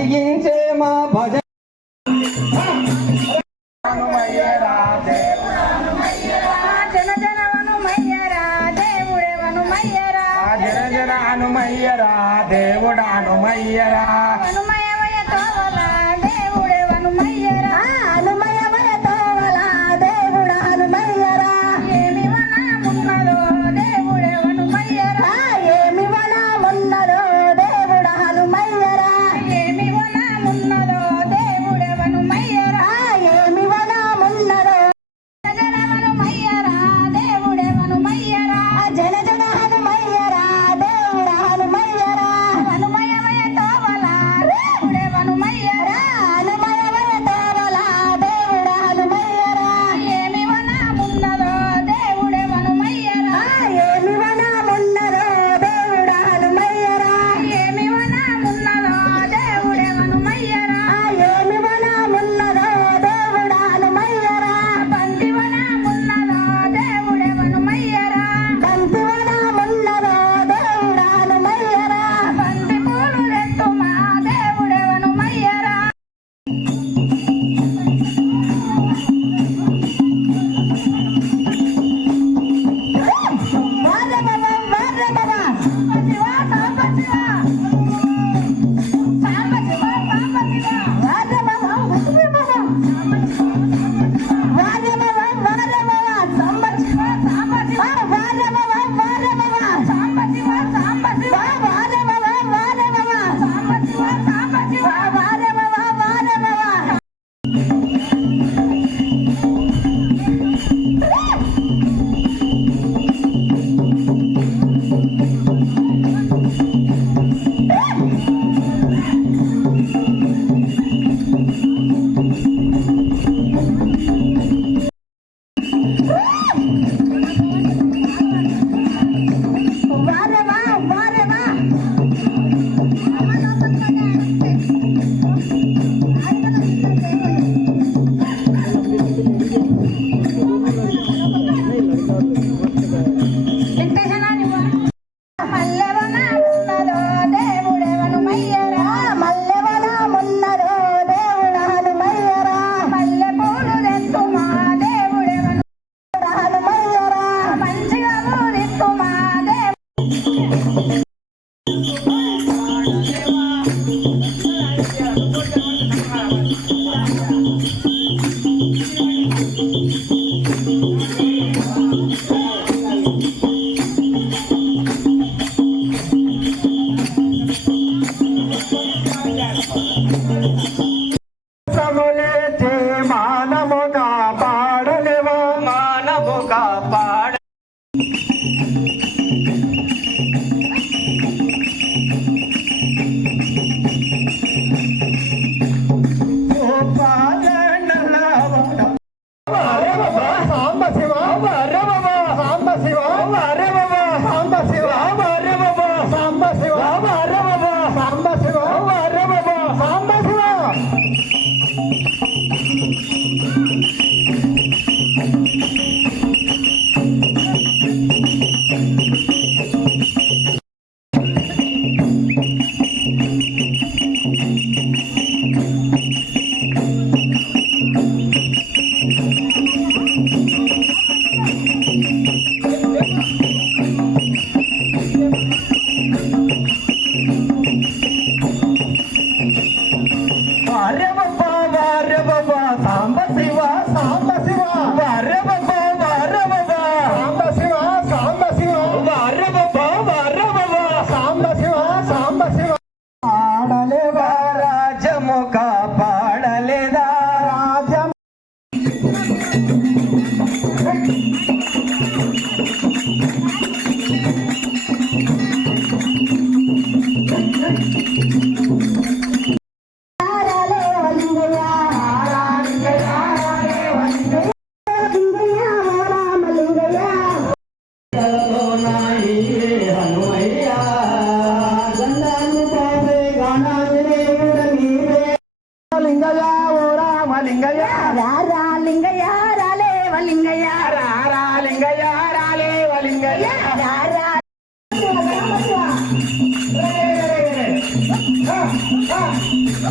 బతికించే మా భజ హనుమయ్యరా దేవుడా హనుమయ్యరా హనుమయమయ తోవల దేవుడే హనుమయ్యరా హనుమయమయ తోవల దేవుడా హనుమయ్యరా ఏమి వనమున్నదో దేవుడే హనుమయ్యరా ఏమి వనమున్నదో దేవుడా హనుమయ్యరా ఏమి వనమున్నదో దేవుడే హనుమయ్యరా ఏమి వనమున్నదో జన హనుమయ్యరా దేవుడే హనుమయ్యరా జన జన హనుమయ్యరా దేవుడా హనుమయ్యరా హనుమయమయ తోవల దేవుడే హనుమయ్యరా హనుమయమయ తోవల దేవుడా హనుమయ్యరా ఏమి వనమున్నదో దేవుడే హనుమయ్యరా ఏమి వనమున్నదో దేవుడా హనుమయ్యరా ఏమి వనమున్నదో దేవుడే హనుమయ్యరా ఏమి వనమున్నదో దేవుడా హనుమయ్యరా బంతి వనమున్నదో దేవుడే హనుమయ్యరా బంతి వనమున్నదో దేవుడా హనుమయ్యరా బంతి పూలు రెట్టు మా దేవుడే హనుమయ్యరా మానముగా పాడలేవా మానముగా పాడ సాంబ శివ అరే బాబా సాంబ శివ అరే బాబా సాంబ శివ అరే బాబా సాంబ శివ అరే బాబా సాంబ శివ అరే బాబా సాంబ శివ లింగయ్య ఆ